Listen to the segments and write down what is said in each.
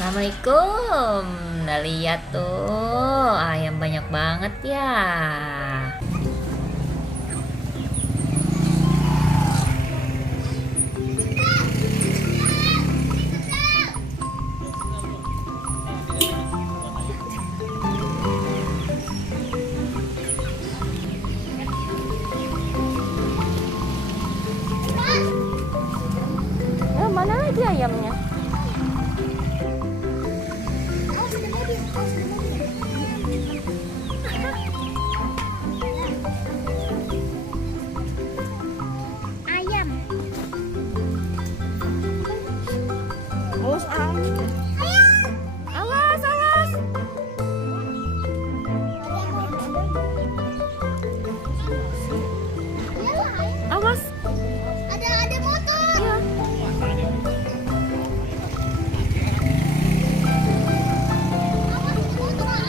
Assalamualaikum. Nah, lihat tuh, ayam banyak banget ya. Mana lagi ayamnya? Ayam. Awas, awas, awas. Awas. Ada motor. Ya. Awas motor.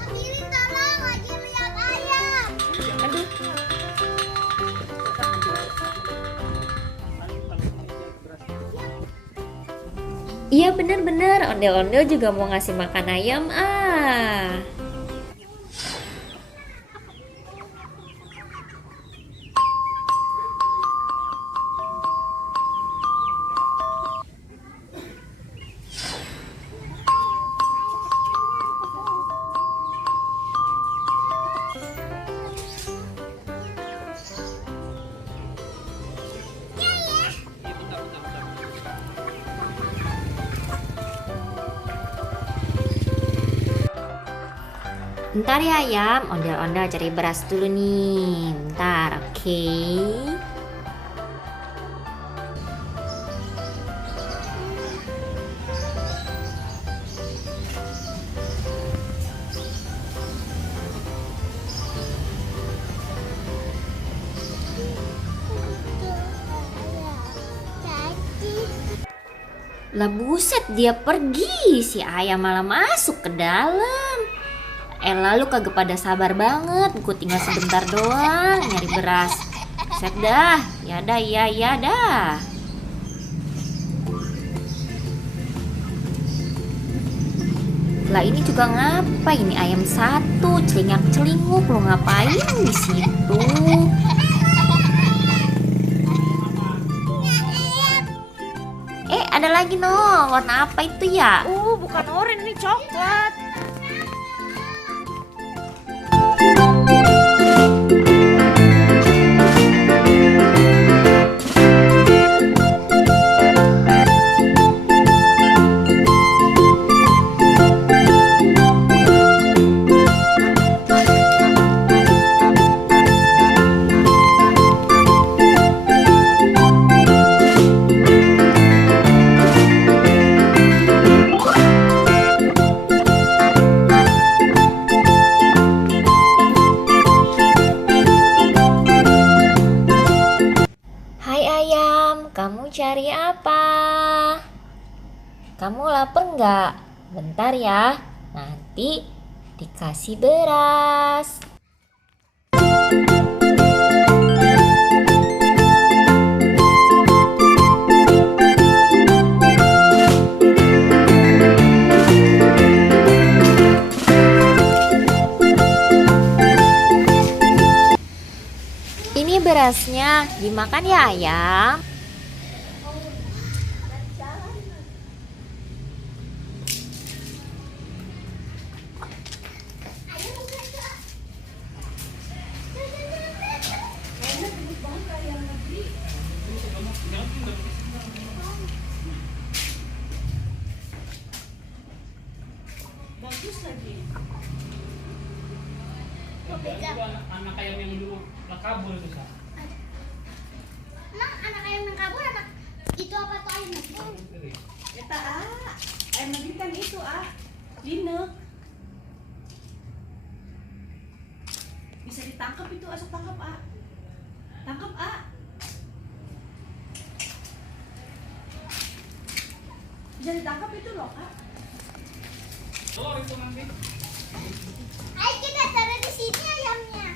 Ambilin tolong lagi lihat ayam. Aduh. Iya bener-bener, ondel-ondel juga mau ngasih makan ayam ah. Bentar ya ayam, ondel-ondel cari beras dulu nih. Bentar, oke. Lah buset, dia pergi, si ayam malah masuk ke dalam. Lalu kagak pada sabar banget, gue tinggal sebentar doang nyari beras. Set dah, ya dah, ya dah. Lah ini juga ngapa ini ayam satu, celingak celinguk, lo ngapain di situ? Ada lagi no, warna apa itu ya? Bukan oranye, ini coklat. Hai ayam, kamu cari apa? Kamu lapar nggak? Bentar ya, nanti dikasih beras. Ini berasnya, dimakan ya ayam. Bagus lagi. Anak ayam yang dulu kabur itu Sa. Emang anak ayam yang kabur anak itu apa tuh ayam negeri? Eta ayam negeri kan itu dinek. Bisa ditangkap itu, asal tangkap A. Tangkap A. Bisa ditangkap itu loh Kak. Telur itu nanti. Ayo kita taruh di sini ayamnya.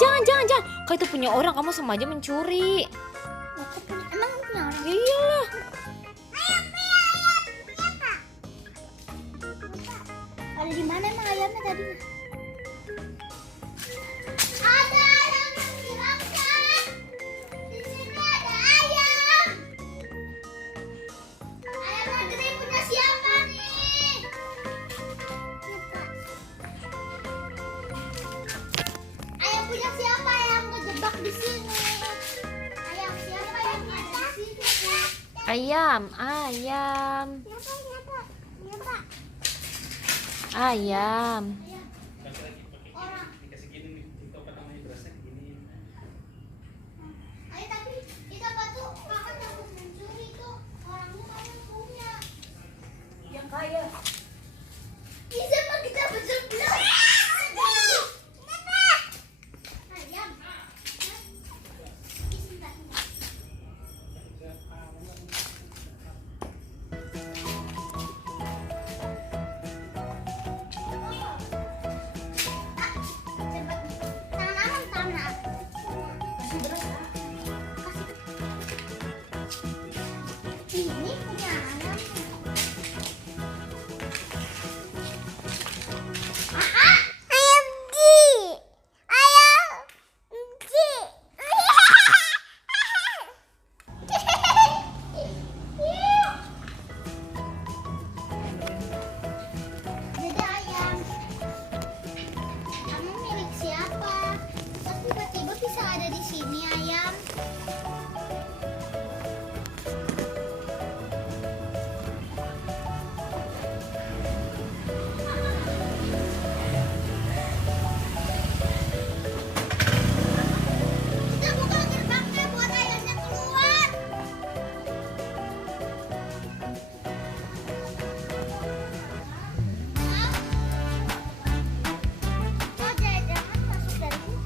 Jangan. Kau itu punya orang, kamu sama aja mencuri. Emang punya orang? Iyalah. Ada di mana emang ayamnya tadi? Ada ayam yang hilangkan. Di sini ada ayam. Ayam negeri punya siapa nih? Ayam punya siapa yang kejebak di sini? Ayam siapa yang ada di sini? Ayam. Ayam. Kasih lagi pakai dikasih gini nih. Itu apa namanya berasnya gini. Ayo tapi kita bantu kakak takut mencuri tuh orangnya kamu punya. Yang kaya. Bisa mah kita bener-bener. Ayam. Tangan. Kasih beras Kak. Ini punya ayam. Ayam Ji. Ayam Ji. Jadi ayam. Kamu milik siapa? Kok tiba-tiba bisa ada di sini ayam? Kita buka gerbangnya buat ayamnya keluar. Hah? Kok jangan masuk dari sini?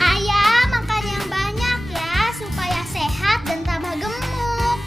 Ayam makan yang banyak ya supaya sehat dan tambah gemuk.